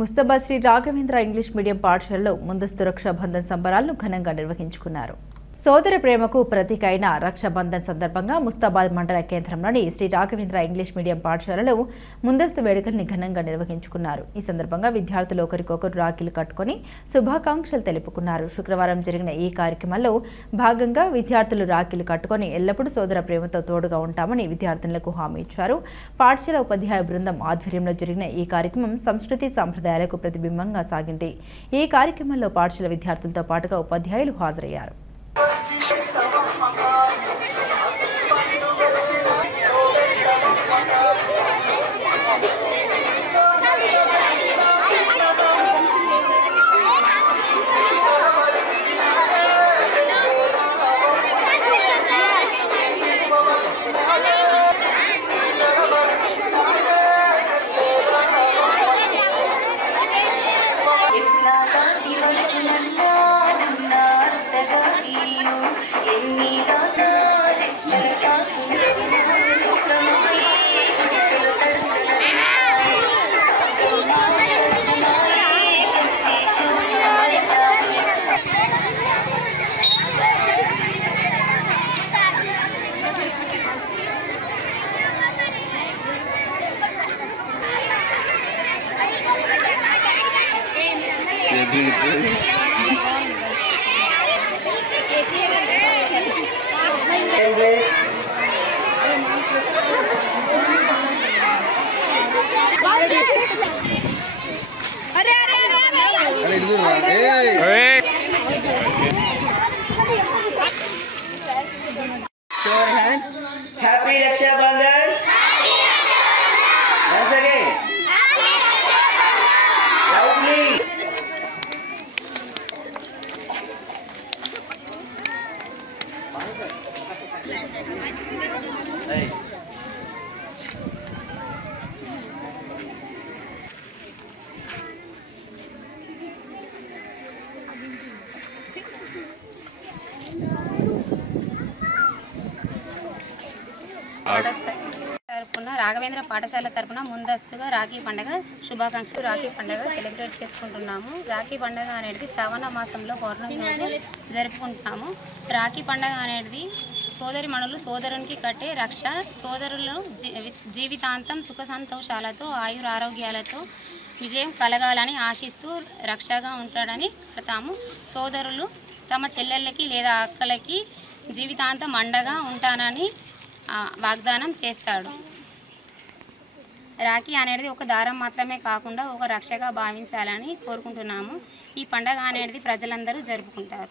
Mustabad Shri Raghavendra English medium పాఠశాలలో ముందస్తు రక్షాబంధన్ సంబరాలను ఘనంగా నిర్వహించుకున్నారు. సోదర ప్రేమకు ప్రతీక అయిన రక్షాబంధన్ సందర్భంగా ముస్తాబాద్ మండల కేంద్రంలోని శ్రీ రాఘవేంద్ర ఇంగ్లీష్ మీడియం పాఠశాలలో ముందస్తు వేడుకల్ని ఘనంగా నిర్వహించుకున్నారు. ఈ సందర్భంగా విద్యార్థులు ఒకరికొకరు రాఖీలు కట్టుకుని శుభాకాంక్షలు తెలుపుకున్నారు. శుక్రవారం జరిగిన ఈ కార్యక్రమంలో భాగంగా విద్యార్థులు రాఖీలు కట్టుకుని ఎల్లప్పుడూ సోదర ప్రేమతో తోడుగా ఉంటామని విద్యార్థులకు హామీ ఇచ్చారు. పాఠశాల ఉపాధ్యాయ బృందం ఆధ్వర్యంలో జరిగిన ఈ కార్యక్రమం సంస్కృతి సంప్రదాయాలకు ప్రతిబింబంగా సాగింది. ఈ కార్యక్రమంలో పాఠశాల విద్యార్థులతో పాటుగా ఉపాధ్యాయులు హాజరయ్యారు. Your hands. Happy Raksha Bandhan. Once again. Loudly. Hey. తరపున రాఘవేంద్ర పాఠశాల తరపున ముందస్తుగా రాఖీ పండుగ శుభాకాంక్షలు. రాఖీ పండుగ సెలబ్రేట్ చేసుకుంటున్నాము. రాఖీ పండుగ అనేది శ్రావణ మాసంలో పౌర్ణమి రోజు జరుపుకుంటాము. రాఖీ పండుగ అనేది సోదరిమణులు సోదరునికి కట్టే రక్ష. సోదరులు జీవితాంతం సుఖ సంతోషాలతో ఆయురారోగ్యాలతో విజయం కలగాలని ఆశిస్తూ రక్షగా ఉంటాడని కడతాము. సోదరులు తమ చెల్లెళ్ళకి లేదా అక్కలకి జీవితాంతం అండగా ఉంటానని వాగ్దానం చేస్తాడు. రాఖీ అనేది ఒక దారం మాత్రమే కాకుండా ఒక రక్షగా భావించాలని కోరుకుంటున్నాము. ఈ పండుగ అనేది ప్రజలందరూ జరుపుకుంటారు.